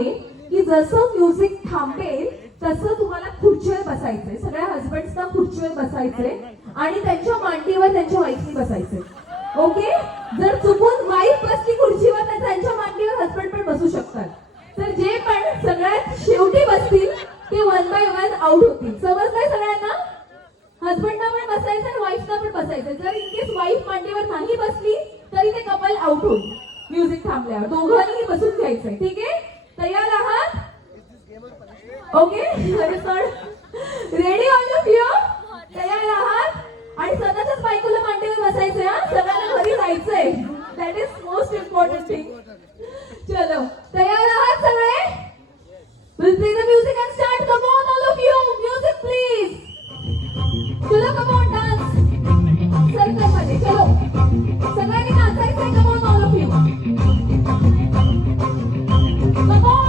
आहे की जसं म्युझिक थांबेल तसं तुम्हाला खुर्चीवर बसायचंय. सगळ्या हजबंड्सना खुर्चीवर बसायचंय आणि त्यांच्या मांडीवर त्यांच्या वाईफनी बसायचंय. ओके, जर चुकून वाईफ बसली खुर्चीवर तर त्यांच्या मांडीवर हजबंड पण बसू शकतात. तर जे पण सगळ्यात शेवटी बसतील ते 1 बाय 1 आउट होतील. समजलंय सगळ्यांना? हजबंडना पण बसायचं आणि वाईफना पण बसायचं. जर इन केस वाईफ मांडीवर नाही बसली तरी ते कपल आउट होईल. म्युझिक थांबल्यावर दोघांनीही बसून घ्यायचंय. ठीक आहे, तयार आहात? Okay, ready all of you? तयार आहात? आणि स्वतःच्याच बायकोला मांडीवर बसायचंय. हा, सगळ्यांना घरी जायचंय. That is most important thing. चलो, तयार आहात सगळे? We'll play the music and start. Come on, all of you. Music, please. चलो, come on, dance. सर्कल मध्ये चलो. सगळ्यांनी नाचायचंय. Come on, all of you. Come on.